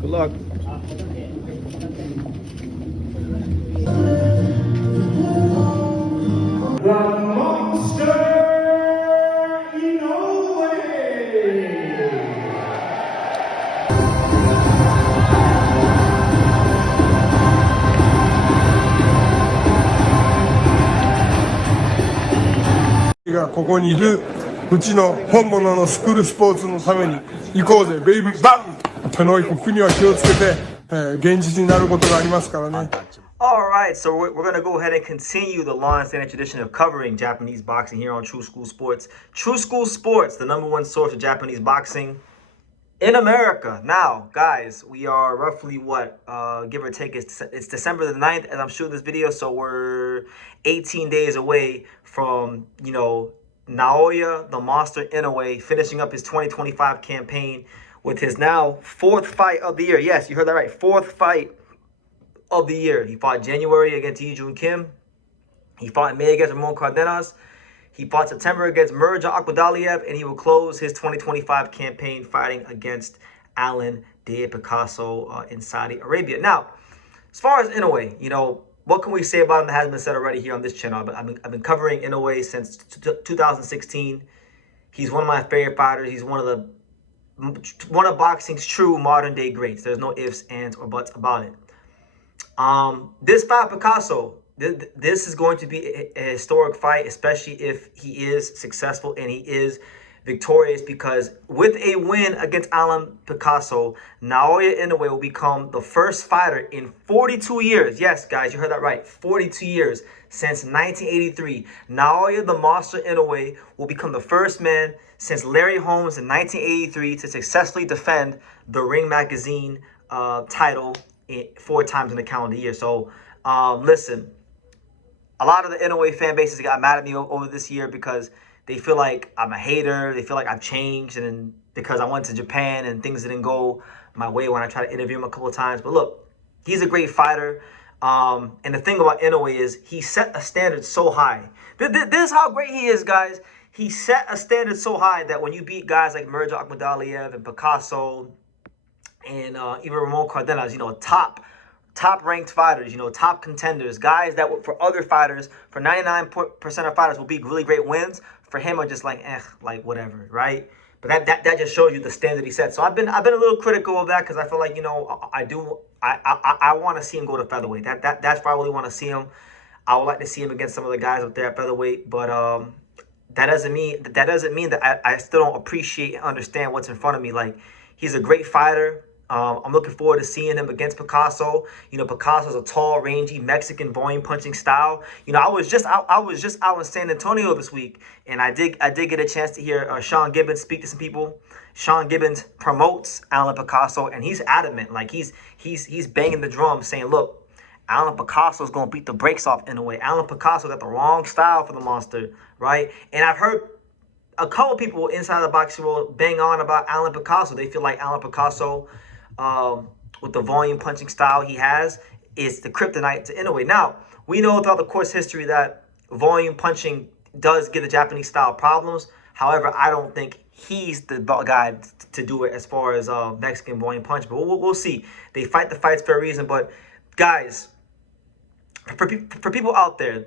Good luck. The monster Inoue.がここにいるうちの本物のスクールスポーツのために行こうぜベイビーバン手の国には気をつけて、現実になることがありますからね。 Alright, so we're going to go ahead and continue the long-standing tradition of covering Japanese boxing here on True School Sports. True School Sports, the #1 source of Japanese boxing in America. Now, guys, we are roughly give or take, it's December the 9th as I'm shooting this video, so we're 18 days away from, Naoya, the Monster Inoue, finishing up his 2025 campaign with his now 4th fight of the year. Yes, you heard that right, 4th fight of the year. He fought January against Yi-Jun Kim. He fought in May against Ramon Cardenas. He fought September against Mirja Akhmadaliev, and he will close his 2025 campaign fighting against Alan de Picasso in Saudi Arabia. Now, as far as Inoue, what can we say about him that hasn't been said already here on this channel? But I've been covering Inoue since 2016. He's one of my favorite fighters. He's one of boxing's true modern day greats. There's no ifs, ands, or buts about it. This fight, Picasso, this is going to be a historic fight, especially if he is successful and he is victorious, because with a win against Alan Picasso, Naoya Inoue will become the first fighter in 42 years. Yes, guys, you heard that right. 42 years since 1983. Naoya the Monster Inoue will become the first man since Larry Holmes in 1983 to successfully defend the Ring Magazine title 4 times in a calendar year. So, listen, a lot of the Inoue fan bases got mad at me over this year because they feel like I'm a hater. They feel like I've changed, and because I went to Japan and things didn't go my way when I tried to interview him a couple of times. But look, he's a great fighter. And the thing about Inoue is he set a standard so high. This is how great he is, guys. He set a standard so high that when you beat guys like Mirja Akhmadaliev and Picasso and even Ramon Cardenas, top ranked fighters, top contenders, guys that for other fighters, for 99% of fighters will be really great wins. For him, are just like, whatever, right? But that just shows you the standard he set. So I've been a little critical of that because I feel like, I want to see him go to featherweight. That's why I really want to see him. I would like to see him against some of the guys up there at featherweight, but that doesn't mean that I still don't appreciate and understand what's in front of me. Like, he's a great fighter. I'm looking forward to seeing him against Picasso. Picasso's a tall, rangy Mexican volume punching style. I was just out in San Antonio this week, and I did get a chance to hear Sean Gibbons speak to some people. Sean Gibbons promotes Alan Picasso, and he's adamant, like he's banging the drum, saying, "Look, Alan Picasso is gonna beat the brakes off Inoue. Alan Picasso got the wrong style for the monster, right?" And I've heard a couple people inside the boxing world bang on about Alan Picasso. They feel like Alan Picasso, with the volume punching style he has, is the kryptonite to Inoue. Now, we know throughout the course history that volume punching does give the Japanese style problems. However, I don't think he's the guy to do it as far as Mexican volume punch. But we'll see. They fight the fights for a reason. But guys, for people out there,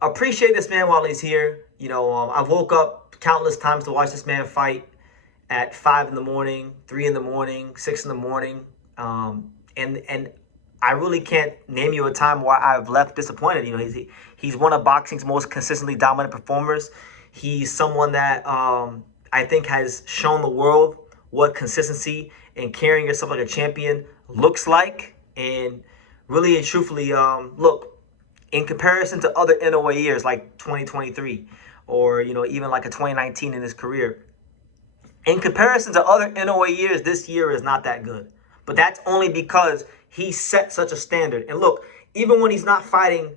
appreciate this man while he's here. I woke up countless times to watch this man fight at 5 in the morning, 3 in the morning, 6 in the morning. And I really can't name you a time where I've left disappointed. He's one of boxing's most consistently dominant performers. He's someone that I think has shown the world what consistency and carrying yourself like a champion looks like. And really and truthfully, look, in comparison to other Inoue years like 2023 or, even like a 2019 in his career, in comparison to other Inoue years, this year is not that good. But that's only because he set such a standard. And look, even when he's not fighting,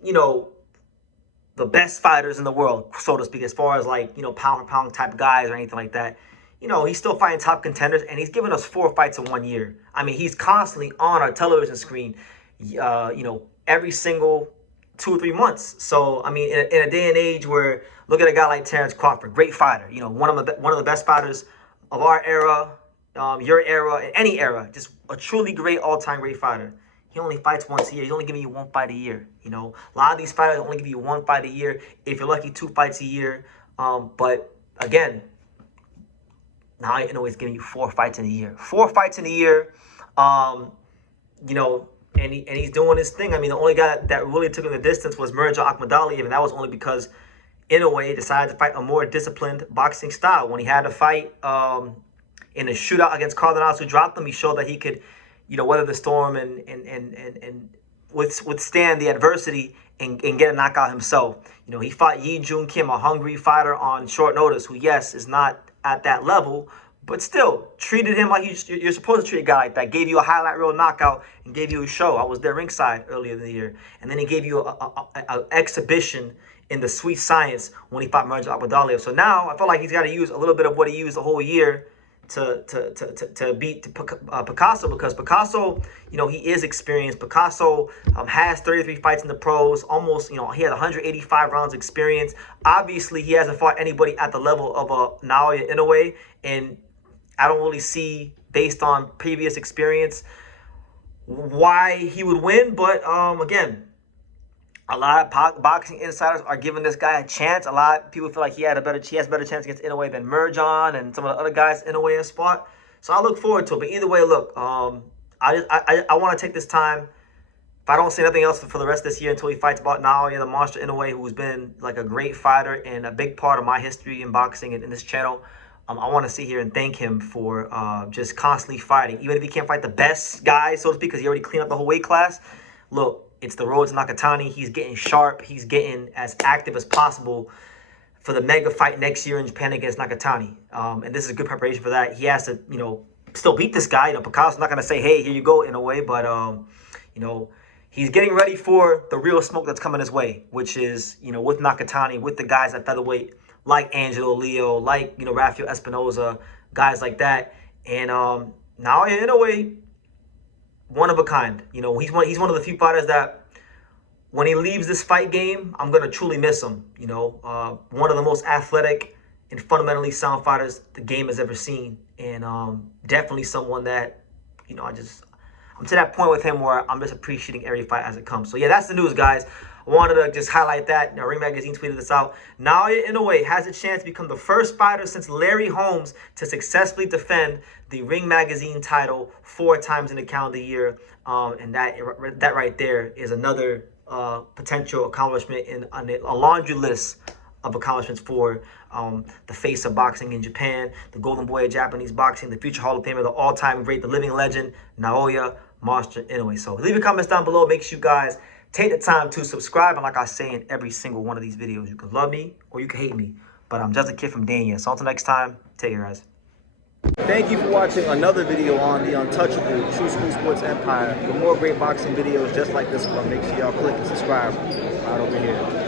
the best fighters in the world, so to speak, as far as like, pound for pound type guys or anything like that, he's still fighting top contenders, and he's given us 4 fights in 1 year. I mean, he's constantly on our television screen, every single 2 or 3 months. So, I mean, in a day and age where, look at a guy like Terrence Crawford, great fighter, one of the best fighters of our era, your era, any era, just a truly great, all-time great fighter. He only fights once a year. He's only giving you one fight a year. You know, a lot of these fighters only give you one fight a year. If you're lucky, 2 fights a year. But again, Naoya Inoue is giving you 4 fights in a year. 4 fights in a year. You know, and he's doing his thing. I mean, the only guy that really took him the distance was Mirza Akhmadaliev, and that was only because Inoue decided to fight a more disciplined boxing style. When he had to fight in a shootout against Cardenas, who dropped him, he showed that he could, you know, weather the storm and withstand the adversity and get a knockout himself. You know, he fought Yi Jun Kim, a hungry fighter on short notice, who, yes, is not at that level, but still treated him like you're supposed to treat a guy like that. Gave you a highlight reel knockout and gave you a show. I was there ringside earlier in the year. And then he gave you an exhibition in the sweet science when he fought Mirza Akhmadaliev. So now I feel like he's got to use a little bit of what he used the whole year to beat Picasso, because Picasso, you know, he is experienced. Picasso has 33 fights in the pros, almost, you know, he had 185 rounds experience. Obviously, he hasn't fought anybody at the level of Naoya Inoue, and I don't really see, based on previous experience, why he would win. But again, a lot of boxing insiders are giving this guy a chance. A lot of people feel like he has a better chance against Inoue than Merjan and some of the other guys Inoue has fought. So I look forward to it. But either way, look, I want to take this time. If I don't say nothing else for the rest of this year until he fights about Naoya, the monster Inoue, who's been like a great fighter and a big part of my history in boxing and in this channel, I want to sit here and thank him for just constantly fighting. Even if he can't fight the best guys, so to speak, because he already cleaned up the whole weight class. Look, it's the road to Nakatani. He's getting sharp. He's getting as active as possible for the mega fight next year in Japan against Nakatani. And this is a good preparation for that. He has to, you know, still beat this guy. You know, Picasso's not going to say, hey, here you go, in a way. But, you know, he's getting ready for the real smoke that's coming his way, which is, you know, with Nakatani, with the guys at featherweight, like Angelo Leo, like, you know, Rafael Espinoza, guys like that. And Naoya Inoue, one of a kind. You know, he's one of the few fighters that when he leaves this fight game, I'm going to truly miss him. You know, one of the most athletic and fundamentally sound fighters the game has ever seen. And definitely someone that, you know, I'm to that point with him where I'm just appreciating every fight as it comes. So, yeah, that's the news, guys. I wanted to just highlight that. You know, Ring Magazine tweeted this out. Naoya Inoue has a chance to become the first fighter since Larry Holmes to successfully defend the Ring Magazine title 4 times in a calendar year. And that right there is another potential accomplishment in a laundry list of accomplishments for the face of boxing in Japan, the golden boy of Japanese boxing, the future Hall of Famer, the all-time great, the living legend, Naoya Monster Inoue. So leave your comments down below. Make sure you guys take the time to subscribe. And like I say in every single one of these videos, you can love me or you can hate me. But I'm just a kid from Dania. So until next time, take care, guys. Thank you for watching another video on the untouchable True School Sports Empire. For more great boxing videos just like this one, make sure y'all click and subscribe right over here.